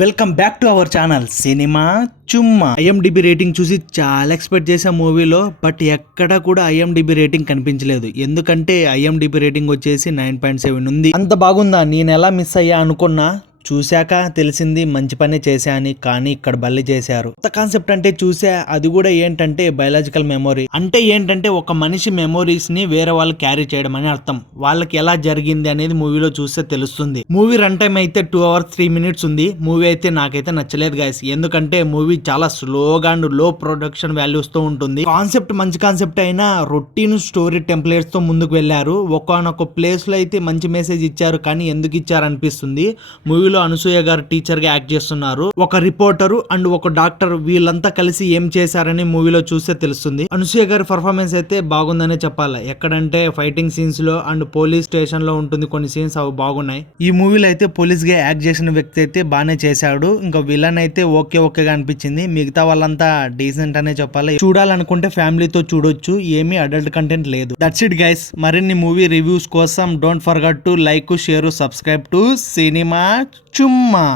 Welcome back to our channel Cinema Chumma. IMDb rating చూసి చాలా expect చేసా మూవీలో, బట్ ఎక్కడ కూడా ఐఎండిబి రేటింగ్ కనిపించలేదు. ఎందుకంటే ఐఎండిబి రేటింగ్ వచ్చేసి 9.7 ఉంది. అంత బాగుందా, నేను ఎలా మిస్ అయ్యా అనుకున్నా. చూశాక తెలిసింది మంచి పని చేశా అని. కానీ ఇక్కడ బల్లి చేశారు. కొత్త కాన్సెప్ట్ అంటే చూసా, అది కూడా ఏంటంటే బయలాజికల్ మెమొరీ. అంటే ఏంటంటే ఒక మనిషి మెమోరీస్ ని వేరే వాళ్ళు క్యారీ చేయడం అని అర్థం. వాళ్ళకి ఎలా జరిగింది అనేది మూవీలో చూస్తే తెలుస్తుంది. మూవీ రన్ టైం అయితే 2 hours 3 minutes ఉంది. మూవీ అయితే నాకైతే నచ్చలేదు గైస్. ఎందుకంటే మూవీ చాలా స్లోగా అండ్ లో ప్రొడక్షన్ వాల్యూస్ తో ఉంటుంది. కాన్సెప్ట్ మంచి కాన్సెప్ట్ అయినా రొటీన్ స్టోరీ టెంప్లెట్స్ తో ముందుకు వెళ్లారు. ఒకనొక ప్లేస్ లో అయితే మంచి మెసేజ్ ఇచ్చారు, కానీ ఎందుకు ఇచ్చారు అనిపిస్తుంది. మూవీలో అనసూయ గారు టీచర్ గా యాక్ట్ చేస్తున్నారు. ఒక రిపోర్టరు అండ్ ఒక డాక్టర్ వీళ్ళంతా కలిసి ఏం చేశారని మూవీలో చూస్తే తెలుస్తుంది. అనసూయ గారి పర్ఫార్మెన్స్ అయితే బాగుందనే చెప్పాలి. ఎక్కడంటే ఫైటింగ్ సీన్స్ లో అండ్ పోలీస్ స్టేషన్ లో ఉంటుంది కొన్ని సీన్స్, అవి బాగున్నాయి. ఈ మూవీలో అయితే పోలీస్ గా యాక్ట్ చేసిన వ్యక్తి అయితే బాగానే చేశాడు. ఇంకా విలన్ అయితే ఓకేగా అనిపించింది. మిగతా వాళ్ళంతా డీసెంట్ అనే చెప్పాలి. చూడాలనుకుంటే ఫ్యామిలీతో చూడొచ్చు, ఏమీ అడల్ట్ కంటెంట్ లేదు. That's it guys. మరిన్ని మూవీ రివ్యూస్ కోసం don't forget to like, share, subscribe to Cinema చుమ్మా.